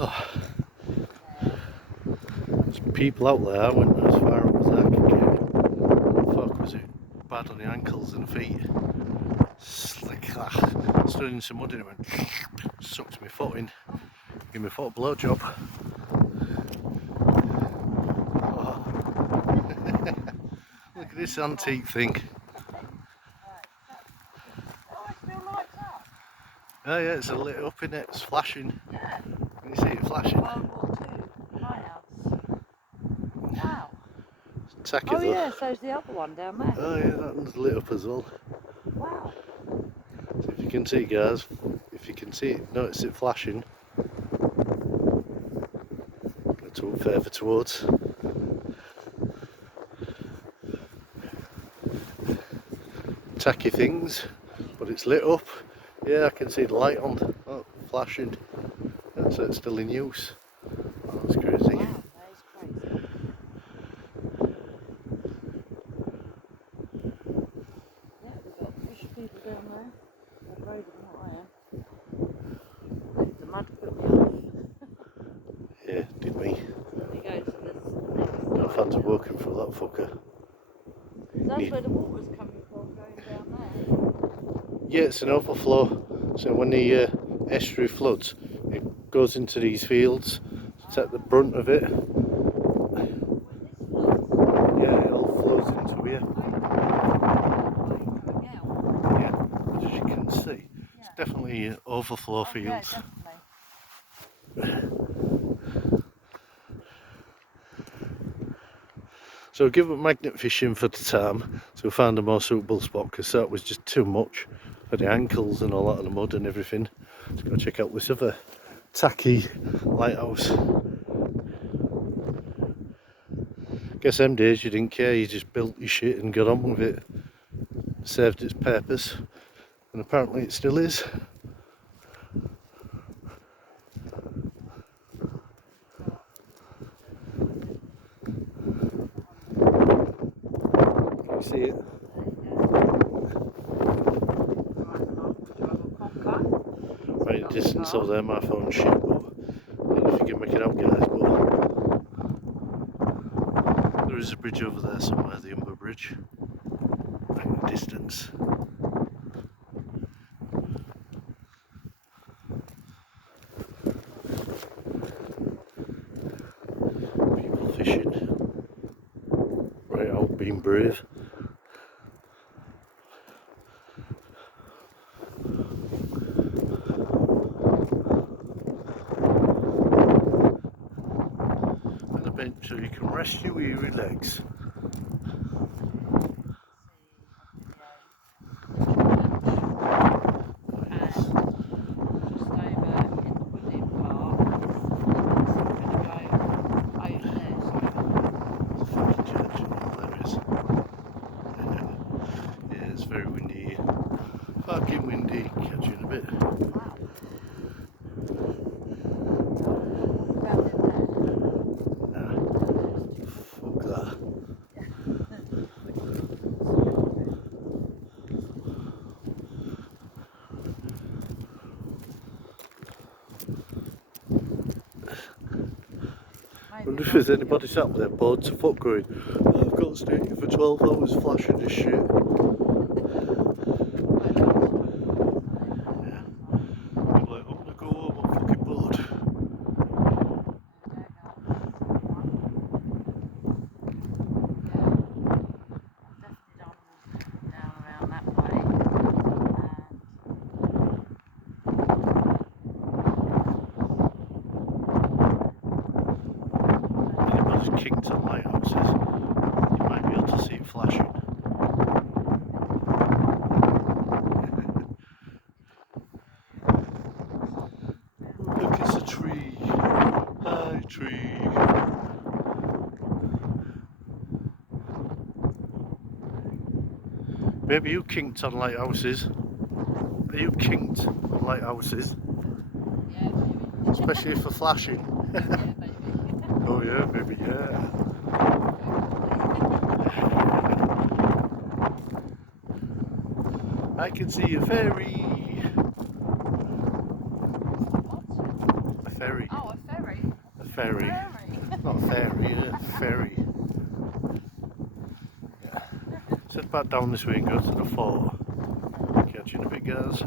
Oh, there's people out there. I went as far up as I could get. Fuck, was it bad on the ankles and feet? Slick that. Stood in some mud and it went, sucked my foot in. Give my foot a blowjob. Oh. Look at this antique thing. Oh yeah, it's lit up in it, it's flashing. Yeah. Can you see it flashing? World War II lighthouse. Wow. Tacky Oh though. yeah, so's the other one down there. Oh yeah, that one's lit up as well. Wow. So if you can see, guys, if you can see it, notice it flashing. Go further towards. Tacky things, but it's lit up. Yeah, I can see the light on. Oh, flashing. So it's still in use. Oh, that's crazy. Wow, that is crazy. Yeah, we've got fish people down there. They're braver than what I am. The mud put me off. Yeah, did me. We go to this next. No fans are working for that fucker. That's where the water's coming from, going down there. Yeah, it's an overflow. So when the estuary floods, it goes into these fields to take the brunt of it. Yeah, it all flows into here. Yeah, but as you can see, it's definitely overflow fields. Yeah, So give up magnet fishing for the time, so we found a more suitable spot because that was just too much for the ankles and all that of the mud and everything. Let's go check out this other tacky lighthouse. Guess them days you didn't care, you just built your shit and got on with it. Served its purpose, and apparently it still is. Can you see it? Right in the distance over there, my phone's shit, but I don't know if you can make it out, guys, but there is a bridge over there somewhere, the Umber Bridge, right in the distance. People fishing, right out being brave. And a bench so you can rest your weary legs. Very windy here. Fucking windy, catch you in a bit. Nah, fuck that. I wonder if there's anybody sat there bored to fuck going, oh, I've got to stay here for 12 hours flashing this shit. Kicked on lighthouses, you might be able to see it flashing. Look, it's a tree. Hi, tree. Maybe you kinked on lighthouses. Are you kinked on lighthouses? Yeah, maybe. Especially for flashing. Yeah, maybe. Oh yeah, maybe, yeah. I can see a ferry. What? A ferry. Oh, a ferry. Ferry. Not ferry, ferry. Yeah. So head back down this way and go to the fort. Catch you in a bit, guys.